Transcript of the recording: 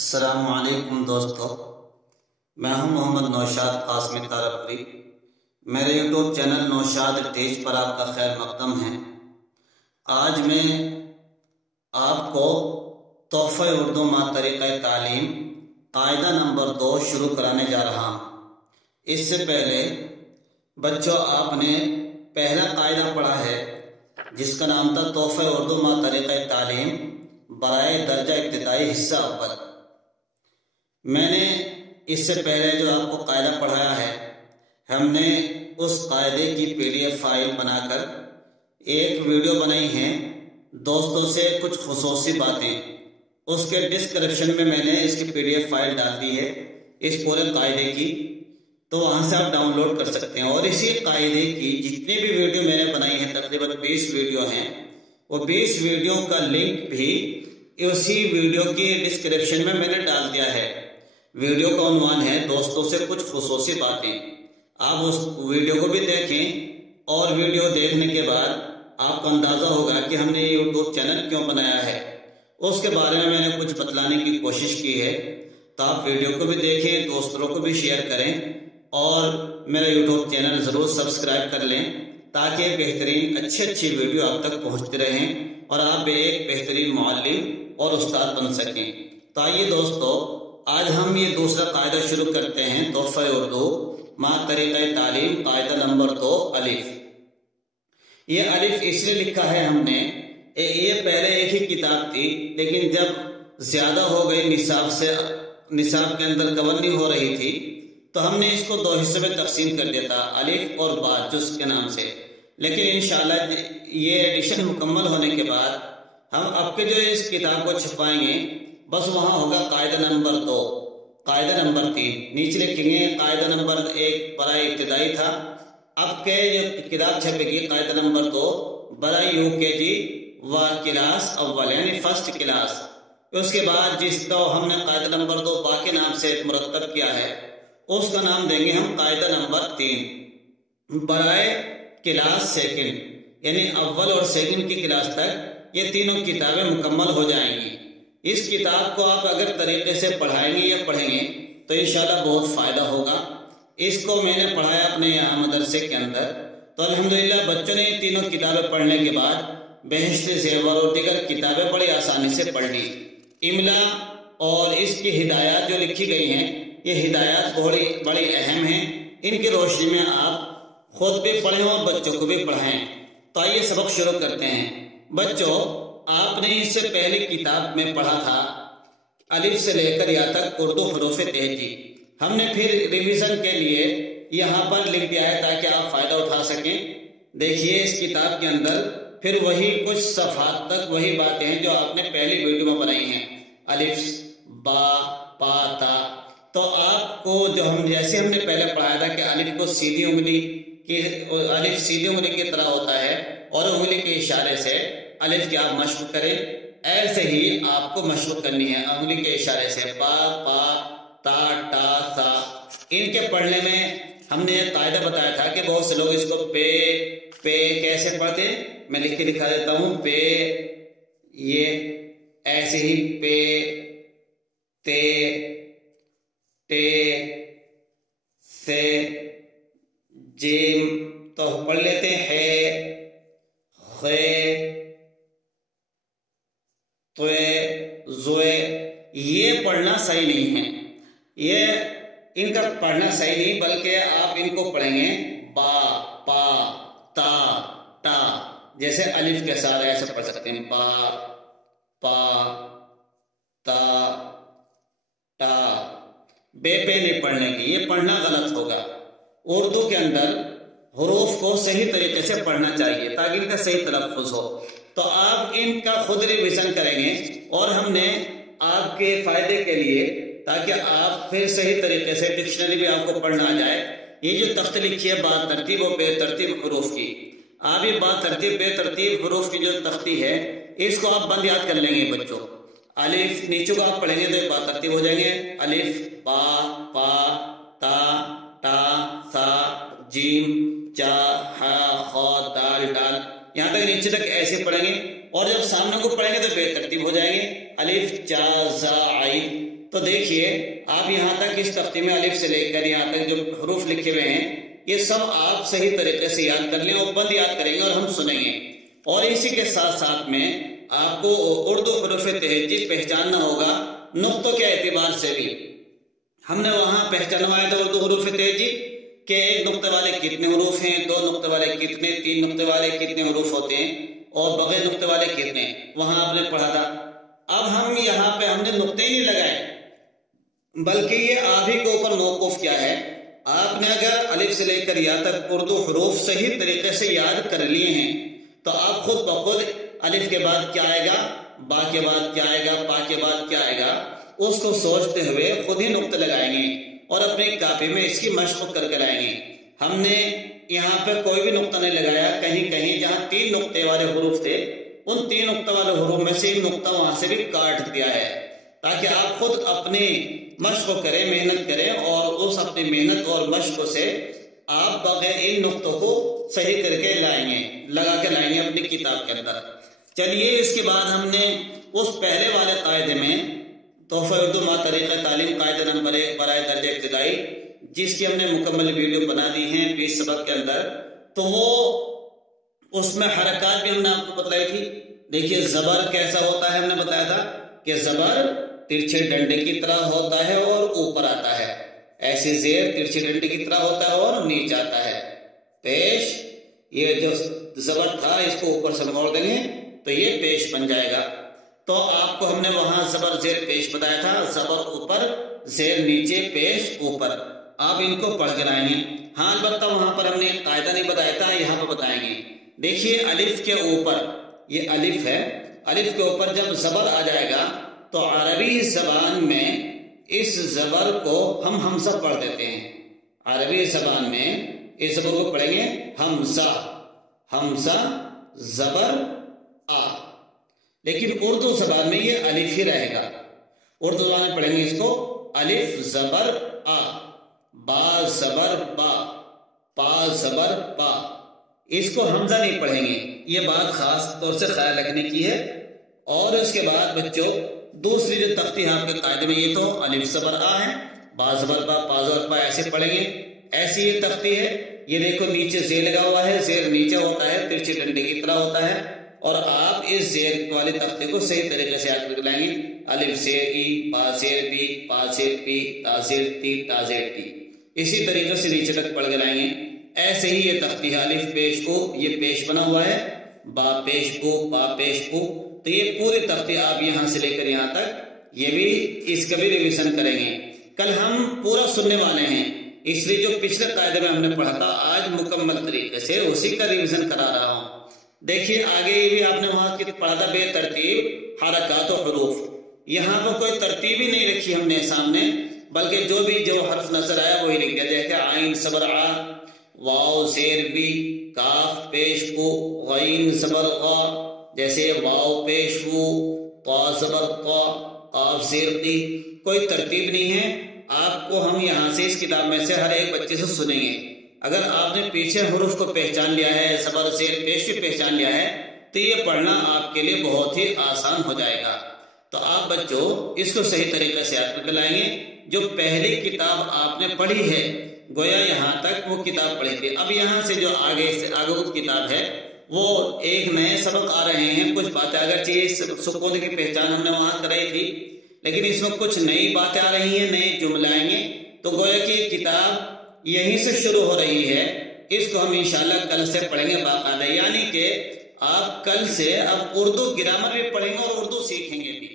السلام علیکم دوستو، میں ہوں محمد نوشاد قاسمی تارپوری۔ میرے یوٹیوب چینل نوشاد ٹیچ پر آپ کا خیر مقدم ہے۔ آج میں آپ کو تحفہ اردو مع طریقہ تعلیم قاعدہ نمبر 2 شروع کرانے جا رہا ہوں۔ اس سے پہلے بچوں، آپ نے پہلا قاعدہ پڑھا ہے جس کا نام تھا تحفہ اردو مع طریقہ تعلیم برائے درجہ ابتدائی حصہ اول۔ میں نے اس سے پہلے جو آپ کو قاعدہ پڑھایا ہے، ہم نے اس قاعدے کی PDF فائل بنا کر ایک ویڈیو بنائی ہے دوستوں سے کچھ خصوصی باتیں۔ اس کے ڈسکرپشن میں نے اس کی PDF فائل ڈال دی ہے اس پورے قاعدے کی، تو وہاں سے آپ ڈاؤن لوڈ کر سکتے ہیں۔ اور اسی قاعدے کی جتنی بھی ویڈیو میں نے بنائی ہے، تقریباً 20 ویڈیو ہیں، وہ 20 ویڈیو کا لنک بھی اسی ویڈیو کی ڈسکرپشن میں نے ڈال دیا ہے۔ ویڈیو کا عنوان ہے دوستوں سے کچھ خصوصی باتیں۔ آپ اس ویڈیو کو بھی دیکھیں، اور ویڈیو دیکھنے کے بعد آپ کو اندازہ ہوگا کہ ہم نے یہ یوٹیوب چینل کیوں بنایا ہے۔ اس کے بارے میں نے کچھ بتلانے کی کوشش کی ہے، تو آپ ویڈیو کو بھی دیکھیں، دوستوں کو بھی شیئر کریں، اور میرا یوٹیوب چینل ضرور سبسکرائب کر لیں تاکہ بہترین اچھی ویڈیو آپ تک پہنچتے رہیں اور آپ ایک بہترین معلم اور استاد بن سکیں۔ تو آئیے دوستو، آج ہم یہ دوسرا قاعدہ شروع کرتے ہیں، تحفہ اردو مع طریقہ تعلیم قاعدہ نمبر 2 الف۔ یہ الف اس لیے لکھا ہے ہم نے، یہ پہلے ایک ہی کتاب تھی، لیکن جب زیادہ ہو گئی نصاب کے اندر کور نہیں ہو رہی تھی، تو ہم نے اس کو 2 حصے میں تقسیم کر دیا تھا، الف اور با جز کے نام سے۔ لیکن انشاءاللہ یہ ایڈیشن مکمل ہونے کے بعد ہم اب کے جو اس کتاب کو چھپائیں گے، بس وہاں ہوگا قاعدہ نمبر 2، قاعدہ نمبر 3 نیچے لکھیں گے۔ قاعدہ نمبر 1 برائے ابتدائی تھا، اب کے جو کتاب چھپے گی قاعدہ نمبر 2 برائے UKG و کلاس اول، یعنی فرسٹ کلاس۔ اس کے بعد جس کو ہم نے قاعدہ نمبر 2 با کے نام سے مرتب کیا ہے، اس کا نام دیں گے ہم قاعدہ نمبر 3 برائے کلاس سیکنڈ، یعنی اول اور سیکنڈ کی کلاس تک یہ تینوں کتابیں مکمل ہو جائیں گی۔ اس کتاب کو آپ اگر طریقے سے پڑھائیں گے یا پڑھیں گے تو انشاءاللہ بہت فائدہ ہوگا۔ اس کو میں نے پڑھایا اپنے یہاں مدرسے کے اندر، تو الحمدللہ بچوں نے تینوں کتابیں پڑھنے کے بعد بہشت زیور اور دیگر کتابیں بڑی آسانی سے پڑھ لی۔ املا اور اس کی ہدایات جو لکھی گئی ہیں، یہ ہدایات بڑی اہم ہیں، ان کی روشنی میں آپ خود بھی پڑھیں اور بچوں کو بھی پڑھائیں۔ تو آئیے سبق شروع کرتے ہیں۔ بچوں، آپ نے اس سے پہلے کتاب میں پڑھا تھا الف سے لے کر یا تک اردو حروف تہجی۔ ہم نے پھر ریویژن کے لیے یہاں پر لکھ دیا ہے تاکہ آپ فائدہ اٹھا سکیں۔ دیکھیے اس کتاب کے اندر پھر وہی کچھ صفحات تک وہی باتیں ہیں جو آپ نے پہلی ویڈیو میں بنائی ہیں، الف با پا تا۔ تو آپ کو جو جیسے ہم نے پہلے پڑھایا تھا کہ الف کو سیدھی انگلی کی طرح ہوتا ہے، اور انگلی کے اشارے سے الف کی آپ مشق کریں، ایسے ہی آپ کو مشق کرنی ہے انگلی کے اشارے سے، با پا تا ٹا سا۔ ان کے پڑھنے میں ہم نے یہ قاعدہ بتایا تھا کہ بہت سے لوگ اس کو پے کیسے پڑھتے، میں لکھ کے دکھا دیتا ہوں۔ پے، یہ ایسے ہی پے، تے، ٹے، سے، جیم تو پڑھ لیتے ہیں، خے، زوے۔ یہ پڑھنا صحیح نہیں ہے، یہ ان کا پڑھنا صحیح نہیں، بلکہ آپ ان کو پڑھیں گے با پا تا ٹا، جیسے الف کے ساتھ ایسے پڑھ سکتے ہیں، با پا تا ٹا۔ بے پہ نہیں پڑھنے کی، یہ پڑھنا غلط ہوگا۔ اردو کے اندر حروف کو صحیح طریقے سے پڑھنا چاہیے تاکہ ان کا صحیح تلفظ ہو۔ تو آپ ان کا خود ریویژن کریں گے، اور ہم نے آپ کے فائدے کے لیے، تاکہ آپ پھر صحیح طریقے سے ڈکشنری بھی آپ کو پڑھنا آ جائے، یہ جو تخت لکھی ہے با ترتیب و بے ترتیب حروف کی، آپ یہ با ترتیب بے ترتیب حروف کی جو تختی ہے، اس کو آپ بند یاد کر لیں گے بچوں۔ الف نیچے کو آپ پڑھیں گے تو با ترتیب ہو جائیں گے، الف با پا تا ٹا سا جیم چا ہا خا دال ڈال، یہاں تک نیچے تک ایسے پڑھیں گے، اور جب سامنے کو پڑھیں گے تو بے ترتیب ہو جائیں گے، الف چا زا عین، تو دیکھیے آپ یہاں تک اس تختی میں الف سے لے کر یہاں تک جو حروف لکھے ہوئے ہیں یہ سب آپ صحیح طریقے سے یاد کر لیں اور بند یاد کریں گے اور ہم سنیں گے. اور اسی کے ساتھ ساتھ میں آپ کو اردو حروف تہجی پہچاننا ہوگا نقطوں کے اعتبار سے بھی. ہم نے وہاں پہچانوایا تھا اردو حروف تہجی کہ ایک نقطے والے کتنے حروف ہیں, دو نقطے والے کتنے, تین نقطے والے کتنے حروف ہوتے ہیں اور بغیر نقطے والے کتنے, وہاں آپ نے پڑھا تھا. اب ہم یہاں پہ ہم نے نقطے ہی نہیں لگائے بلکہ یہ آپ ہی کے اوپر موقوف کیا ہے. آپ نے اگر الف سے لے کر یا تک اردو حروف صحیح طریقے سے یاد کر لیے ہیں تو آپ خود بخود الف کے بعد کیا آئے گا, با کے بعد کیا آئے گا, پا کے بعد کیا آئے گا, اس کو سوچتے ہوئے خود ہی نقطے لگائیں گے اور اپنی کاپی میں اس کی مشق کر کے لائیں گے. ہم نے یہاں پہ کوئی بھی نقطہ نہیں لگایا, کہیں کہیں جہاں 3 نقطے والے حروف تھے ان 3 نقطہ والے حروف میں سے ایک نقطہ وہاں سے بھی کاٹ دیا ہے تاکہ آپ خود اپنی مشق کریں, محنت کریں اور اس اپنی محنت اور مشق سے آپ بغیر ان نقطوں کو صحیح کر کے لائیں گے, لگا کے لائیں گے اپنی کتاب کے اندر. چلیے اس کے بعد ہم نے اس پہلے والے قاعدے میں تحفہ اردو ما طریقہ تعلیم قاعدہ نمبر 1 برائے درجہ ابتدائی جس کی ہم نے مکمل ویڈیو بنا دی ہیں 20 سبق کے اندر, تو وہ اس میں حرکات بھی ہم نے آپ کو بتلائی تھی. دیکھیے زبر کیسا ہوتا ہے, ہم نے بتایا تھا کہ زبر ترچھے ڈنڈے کی طرح ہوتا ہے اور اوپر آتا ہے, ایسے زیر ترچھے ڈنڈے کی طرح ہوتا ہے اور نیچے آتا ہے. پیش, یہ جو زبر تھا اس کو اوپر سے موڑ دیں گے تو یہ پیش بن جائے گا. تو آپ کو ہم نے وہاں زبر زیر پیش بتایا تھا, زبر اوپر زیر نیچے پیش اوپر, آپ ان کو پڑھ کے لائیں گے. ہاں البتہ وہاں پر ہم نے قاعدہ نہیں بتایا تھا, یہاں پر بتائیں گے. دیکھیے الف کے اوپر, یہ الف ہے, الف کے اوپر جب زبر آ جائے گا تو عربی زبان میں اس زبر کو ہم حمزہ پڑھ دیتے ہیں. عربی زبان میں اس زبر کو پڑھیں گے حمزہ, حمزہ زبر آ, لیکن اردو زبان میں یہ الف ہی رہے گا. اردو زبان میں پڑھیں گے اس کو الف زبر آ, با زبر با, پا زبر پا, اس کو حمزہ نہیں پڑھیں گے. یہ بات خاص طور سے خیال رکھنے کی ہے. اور اس کے بعد بچوں دوسری جو تختی ہے آپ کے قاعدے میں یہ تو الف زبر آ ہے, با زبر با, پا زبر پا ایسے پڑھیں گے. ایسی یہ تختی ہے, یہ دیکھو نیچے زیر لگا ہوا ہے, زیر نیچے ہوتا ہے, ترچھے ڈنڈے کی طرح ہوتا ہے, اور آپ اس زیر والی تختے کو صحیح طریقے سے یاد کر لائیں گے. الف زیر ای, با زیر بی, پا زیر پی, تا زیر تی, تا زیر ٹی, اسی طریقے سے نیچے تک پڑھ کے لائیں گے. ایسے ہی یہ تختی ہے الف پیش او, یہ پیش بنا ہوا ہے, با پیش او, پا پیش او, تو یہ پوری تختی آپ یہاں سے لے کر یہاں تک یہ بھی اس کا بھی ریویژن کریں گے. کل ہم پورا سننے والے ہیں اس لیے جو پچھلے قاعدے میں ہم نے پڑھا تھا آج مکمل طریقے سے اسی کا ریویژن کرا رہا ہوں. دیکھیے آگے یہ بھی آپ نے وہاں کی پڑھا تھا بے ترتیب حرکات و حروف. یہاں پر کوئی ترتیب ہی نہیں رکھی ہم نے سامنے, بلکہ جو حرف نظر آیا وہی لکھ دیا. جیسے عین زبر آ, واو زیر بی, کاف پیش کو, غین زبر غا, جیسے واو پیش وو, طا زبر طا, قاف زیر قی. کوئی ترتیب نہیں ہے. آپ کو ہم یہاں سے اس کتاب میں سے ہر ایک بچے سے سنیں گے. اگر آپ نے پیچھے حروف کو پہچان لیا ہے, زبر زیر پیش بھی پہچان لیا ہے, تو یہ پڑھنا آپ کے لیے بہت ہی آسان ہو جائے گا. تو آپ بچوں اس کو صحیح طریقے سے یاد کر لائیں گے. جو پہلی کتاب آپ نے پڑھی ہے گویا یہاں تک وہ کتاب پڑھی تھی, اب یہاں سے جو آگے کی کتاب ہے وہ ایک نئے سبق آ رہے ہیں. کچھ باتیں اگرچہ سکون کی پہچان ہم نے وہاں کرائی تھی, لیکن اس میں کچھ نئی باتیں آ رہی ہیں, نئے جملے آئیں گے. تو گویا کہ یہ کتاب یہیں سے شروع ہو رہی ہے. اس کو ہم انشاءاللہ کل سے پڑھیں گے باقاعدہ, یعنی کہ آپ کل سے اب اردو گرامر بھی پڑھیں گے اور اردو سیکھیں گے بھی.